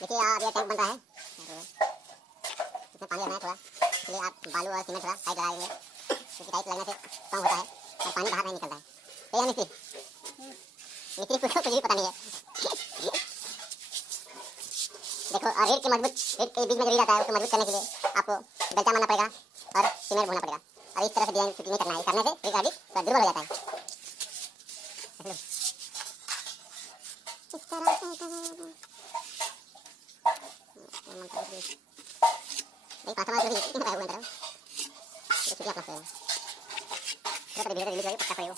देखिए अब ये टैंक बन रहा है, इसमें पानी भरना है थोड़ा, इसलिए आप बालू और सीमेंट थोड़ा साइड लगा देंगे। क्योंकि टाइट लगने से स्ट्रांग होता है और पानी बाहर नहीं निकलता है। तो यह मिस्त्री मिस्त्री को कुछ भी पता नहीं है। देखो, और रीढ़ की मजबूत, रीढ़ के बीच में जो रीढ़ आता है उसको मजबूत करने के लिए आपको बेलचा मारना पड़ेगा और सीमेंट भूनना पड़ेगा। और इस तरह से डिजाइन फिटिंग करना है। करने से रीढ़ का हड्डी थोड़ा दुर्बल हो जाता है। इस तरह से नहीं पास मार के नहीं पाएगा अंदर। ये क्या प्लास्टर है? ये तो धीरे धीरे रिलीज होगी, पक्का करेगा।